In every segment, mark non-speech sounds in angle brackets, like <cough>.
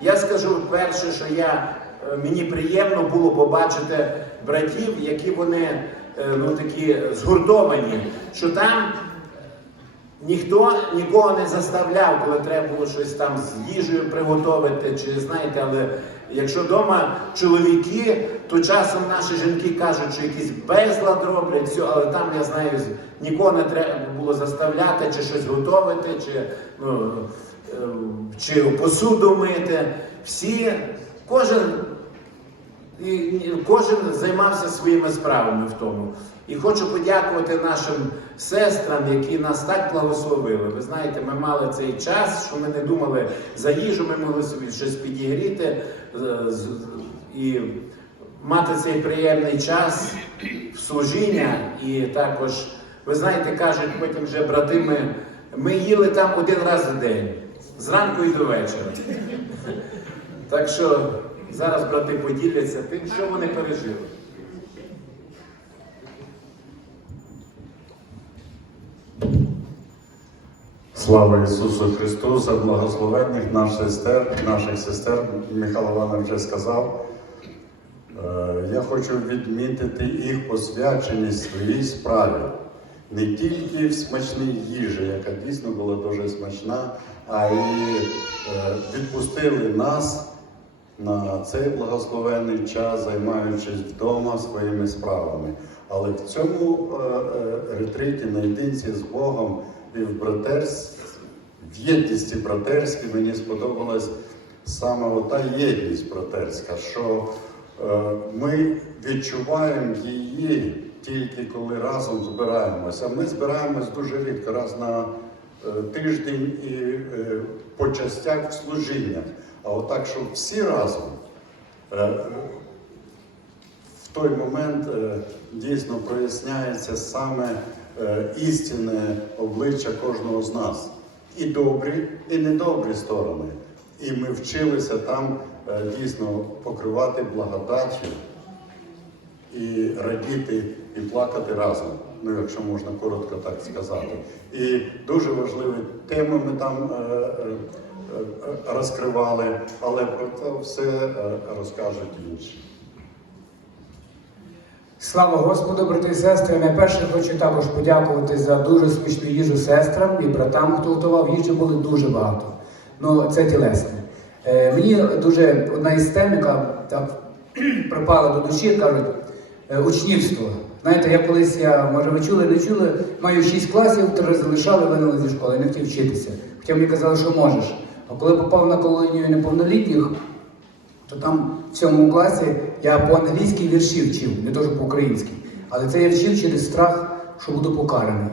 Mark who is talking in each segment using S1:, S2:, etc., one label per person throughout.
S1: Я скажу перше, що я, е, мені приємно було побачити братів, які вони е, ну, такі згуртовані, що там ніхто нікого не заставляв, коли треба було щось там з їжею приготувати, чи знаєте, але якщо вдома чоловіки, то часом наші жінки кажуть, що якийсь безлад роблять, все, але там я знаю, нікого не треба було заставляти, чи щось готувати, чи, ну, е, чи посуду мити. Всі, кожен і кожен займався своїми справами в тому. І хочу подякувати нашим сестрам, які нас так благословили. Ви знаєте, ми мали цей час, що ми не думали за їжу, ми могли собі щось підігріти е, і мати цей приємний час в служіння. І також, ви знаєте, кажуть потім вже брати, ми, ми їли там один раз в день, зранку і до вечора. Так що зараз брати поділяться тим, що вони пережили.
S2: Слава Ісусу Христу за благословенних наших сестер, наших сестер. Михайло Іванович вже сказав. Е, Я хочу відмітити їх посвяченість своїй справі. Не тільки в смачній їжі, яка дійсно була дуже смачна, а й е, відпустили нас на цей благословенний час, займаючись вдома своїми справами. Але в цьому е, ретриті наєдинці з Богом і в братерстві, в єдності братерській мені сподобалась саме ота єдність братерська, що ми відчуваємо її тільки коли разом збираємося. Ми збираємось дуже рідко, раз на е, тиждень і е, по частях в служіннях. А отак, щоб всі разом. е, в той момент е, дійсно проясняється саме е, істинне обличчя кожного з нас. І добрі, і недобрі сторони. І ми вчилися там е, дійсно покривати благодаттю і радіти, і плакати разом. Ну, якщо можна коротко так сказати. І дуже важливі теми ми там е, е, е, розкривали, але про це все е, розкажуть інші.
S3: Слава Господу, брати і сестри. Найперше хочу також подякувати за дуже смачну їжу сестрам і братам, хто готував їжі, було дуже багато. Ну, це тілесне. Е, мені дуже одна із тем, яка так <clears throat> припала до душі, кажуть, е, учнівство. Знаєте, я колись, я, може ви чули, не чули, маю 6 класів, три залишали, винули зі школи, не хотів вчитися. Хоча мені казали, що можеш. А коли попав на колонію неповнолітніх, то там в цьому класі я по-англійськи вірші вчив, не що по-українськи. Але це я вчив через страх, що буду покараний.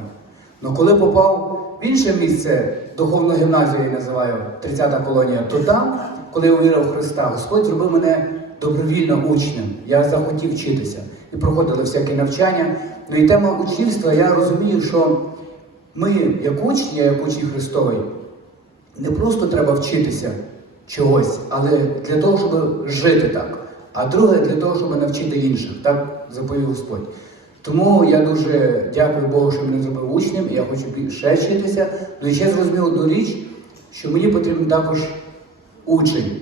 S3: Ну коли попав в інше місце, духовну гімназію я називаю 30-та колонія, то там, коли я увірив в Христа, Господь зробив мене добровільно учнем. Я захотів вчитися. І проходили всякі навчання. Ну і тема учнівства, я розумію, що ми, як учні, як учні Христовий, не просто треба вчитися чогось, але для того, щоб жити так. А друге для того, щоб навчити інших. Так заповів Господь. Тому я дуже дякую Богу, що мене зробив учнем, і я хочу ще вчитися. Ну і ще зрозумів одну річ, що мені потрібен також учень,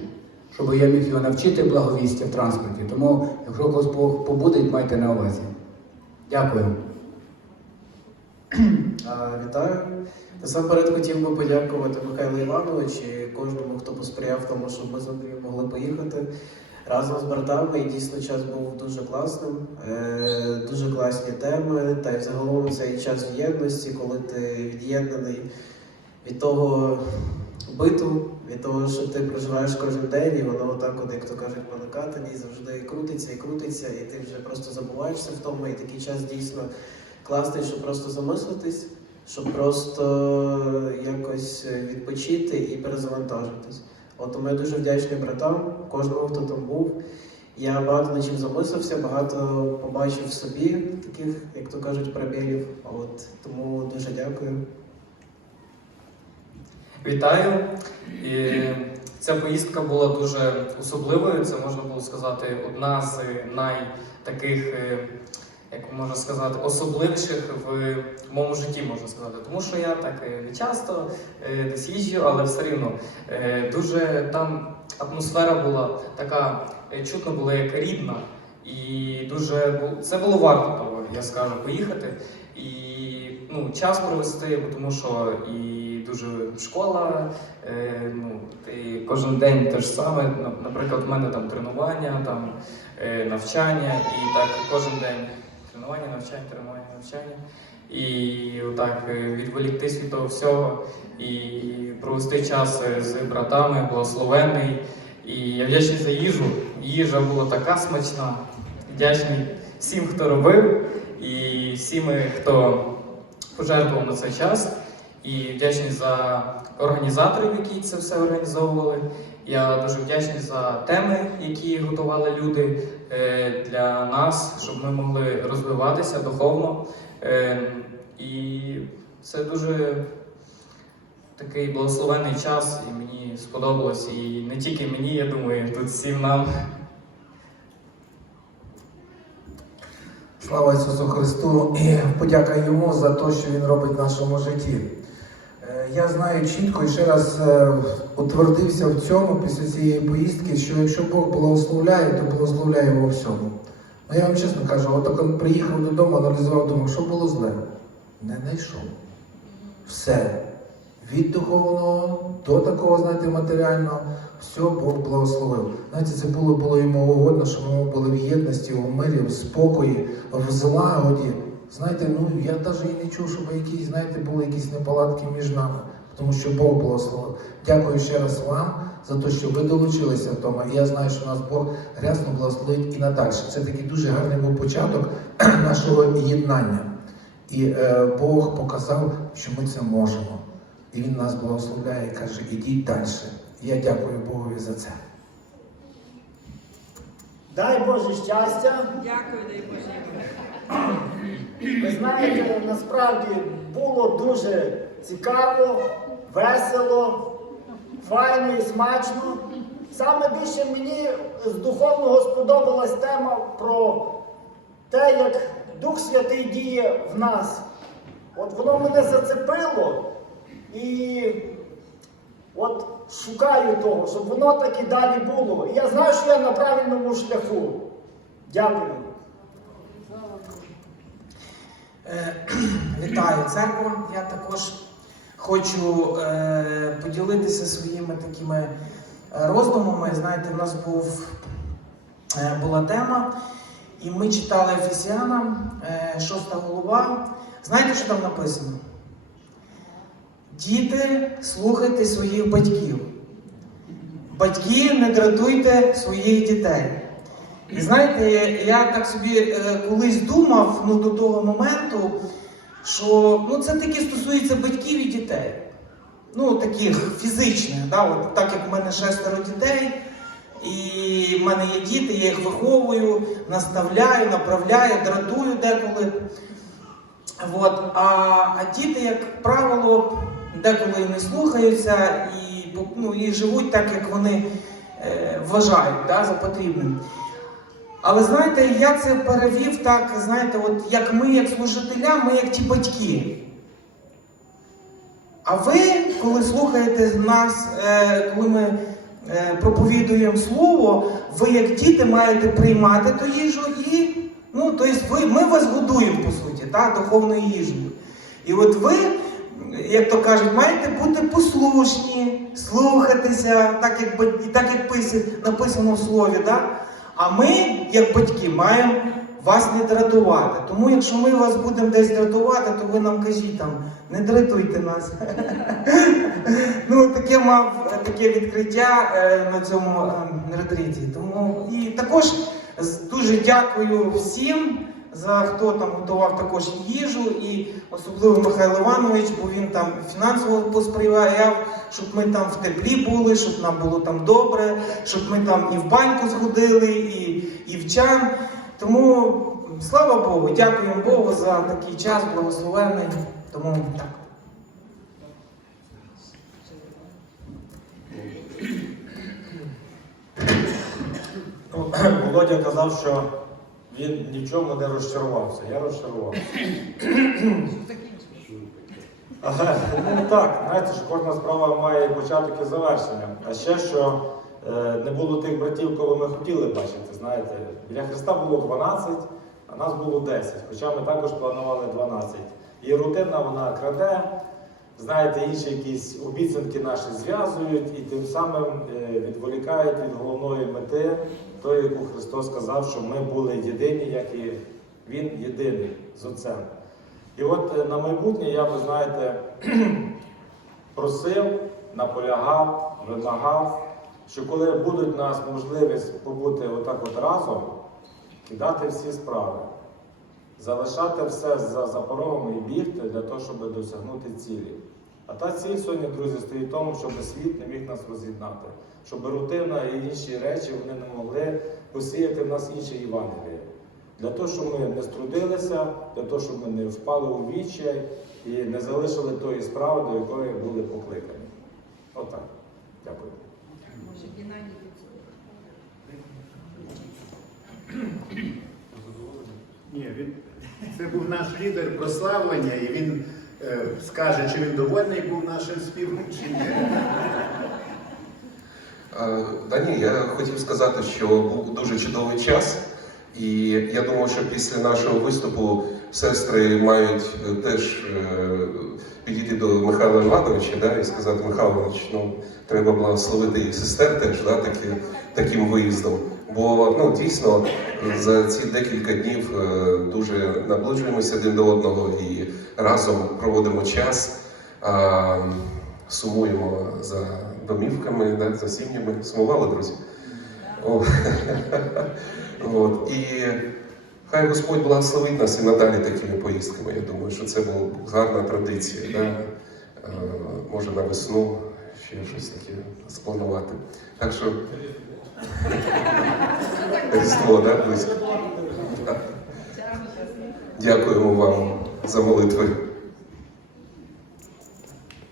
S3: щоб я міг його навчити благовістя в транспорті. Тому, якщо когось Бог побудить, майте на увазі. Дякую. <clears throat>
S4: Вітаю. Насамперед хотів би подякувати Михайлу Івановичу і кожному, хто посприяв тому, щоб ми з Андрієм могли поїхати разом з братами. І дійсно час був дуже класним, е, дуже класні теми. Та й взагалом цей час в єдності, коли ти від'єднаний від того биту, від того, що ти проживаєш кожен день, і воно отак, от, як то кажуть, по накатанні завжди крутиться і крутиться, і ти вже просто забуваєшся в тому, і такий час дійсно класний, щоб просто замислитись, щоб просто якось відпочити і перезавантажитись. От тому дуже вдячний братам, кожному, хто там був. Я багато над чим замислився, багато побачив в собі таких, як то кажуть, пробілів. От тому дуже дякую.
S5: Вітаю. І ця поїздка була дуже особливою. Це можна було сказати одна з найтаких, е, як можна сказати, особливіших в моєму житті, можна сказати. Тому що я так е, не часто е, десь їжджу, але все рівно е, дуже там атмосфера була така, чутно було як рідна. І дуже це було варто того, я скажу, поїхати і ну, час провести, тому що і дуже школа, ну, і кожен день те ж саме. На- Наприклад, в мене там тренування, там навчання, і так кожен день тренування, навчання, тренування, навчання. І отак е, відволіктись від того всього і провести час е, з братами, благословенний. І я вдячний за їжу. Їжа була така смачна. Вдячний всім, хто робив, і всім, е, хто пожертвував на цей час. І вдячний за організаторів, які це все організовували. Я дуже вдячний за теми, які готували люди е, для нас, щоб ми могли розвиватися духовно. Е, І це дуже такий благословенний час, і мені сподобалось. І не тільки мені, я думаю, тут всім нам.
S6: Слава Ісусу Христу і подяка йому за те, що Він робить в нашому житті. Е, Я знаю чітко і ще раз е, утвердився в цьому після цієї поїздки, що якщо Бог благословляє, то благословляє во всьому. Ну я вам чесно кажу, от коли приїхав додому, аналізував, думав, що було зле. Не знайшов. Все. Від духовного до такого, знаєте, матеріального, все Бог благословив. Знаєте, це було, було йому угодно, щоб ми були в єдності, в мирі, в спокої, в злагоді. Знаєте, ну я навіть і не чув, щоб якісь, знаєте, були якісь неполадки між нами, тому що Бог благословив. Дякую ще раз вам за те, що ви долучилися в. І я знаю, що нас Бог рясно благословить і надалі. Це такий дуже гарний був початок <clears throat> нашого єднання. І е, Бог показав, що ми це можемо. І Він нас благословляє і каже, ідіть далі. Я дякую Богові за це.
S7: Дай Боже щастя.
S8: Дякую, дай Боже.
S7: Ви знаєте, насправді було дуже цікаво, весело, файно і смачно. Саме більше мені з духовного сподобалась тема про те, як Дух Святий діє в нас. От воно мене зацепило і от шукаю того, щоб воно так і далі було. І я знаю, що я на правильному шляху. Дякую.
S9: Е, <clears throat> Вітаю церкву. Я також хочу е, поділитися своїми такими е, роздумами. Знаєте, в нас був, е, була тема, і ми читали Ефесіанам, е, шоста голова. Знаєте, що там написано? Діти, слухайте своїх батьків. Батьки, не дратуйте своїх дітей. І знаєте, я так собі е, колись думав ну, до того моменту, що ну, це таки стосується батьків і дітей. Ну, таких фізичних, да? От, так як в мене шестеро дітей, і в мене є діти, я їх виховую, наставляю, направляю, дратую деколи. От. А, а діти, як правило, деколи не слухаються і, ну, і живуть так, як вони е, вважають да, за потрібним. Але знаєте, я це перевів так, знаєте, от як ми, як служителя, ми як ті батьки. А ви, коли слухаєте нас, е, коли ми е, проповідуємо слово, ви як діти маєте приймати ту їжу і, ну, тобто ви, ми вас годуємо, по суті, та, духовною їжею. І от ви, як то кажуть, маєте бути послушні, слухатися, так як, так як написано в слові. Да? А ми, як батьки, маємо вас не дратувати. Тому якщо ми вас будемо десь дратувати, то ви нам кажіть там, не дратуйте нас. <laughs> ну, таке мав таке відкриття е, на цьому е, ретриті. Тому і також дуже дякую всім. За хто там готував також їжу, і особливо Михайло Іванович, бо він там фінансово посприяв, щоб ми там в теплі були, щоб нам було там добре, щоб ми там і в баньку сходили, і, і в чан. Тому слава Богу, дякуємо Богу за такий час благословенний. Тому так.
S10: Володя казав, що він нічому не розчарувався. Я розчарувався. Ну так, знаєте, що кожна справа має початок і завершення. А ще що е, не було тих братів, кого ми хотіли бачити. Знаєте, біля Христа було 12, а нас було 10. Хоча ми також планували 12. І рутина вона краде, знаєте, інші якісь обіцянки наші зв'язують і тим самим е, відволікають від головної мети, тої, яку Христос сказав, що ми були єдині, як і Він єдиний з Отцем. І от е, на майбутнє я би, знаєте, <clears throat> просив, наполягав, вимагав, що коли будуть у нас можливість побути отак от разом, кидати всі справи, залишати все за, за порогом і бігти для того, щоб досягнути цілі. А та ціль сьогодні, друзі, стоїть в тому, щоб світ не міг нас роз'єднати, щоб рутина і інші речі вони не могли посіяти в нас інші Євангелії. Для того, щоб ми не струдилися, для того, щоб ми не впали у відчай і не залишили тої справи, до якої були покликані. Отак. Дякую.
S1: Ні, він це був наш лідер прославлення, і він скаже, чи він довольний був нашим співом, чи ні.
S8: Е, Та ні, я хотів сказати, що був дуже чудовий час, і я думаю, що після нашого виступу сестри мають е, теж е, підійти до Михайла Івановича да, і сказати, Михайло Іванович, ну треба благословити і сестер теж да, таки, таким виїздом. Бо ну, дійсно за ці декілька днів е, дуже наближуємося один до одного і разом проводимо час. А, сумуємо за домівками, да, за сім'ями. Сумували, друзі? <laughs> От. І хай Господь благословить нас і надалі такими поїздками. Я думаю, що це була гарна традиція. Да? Е, Може на весну ще щось таке спланувати. Так що Різдво, так, близько. Дякуємо вам за молитви.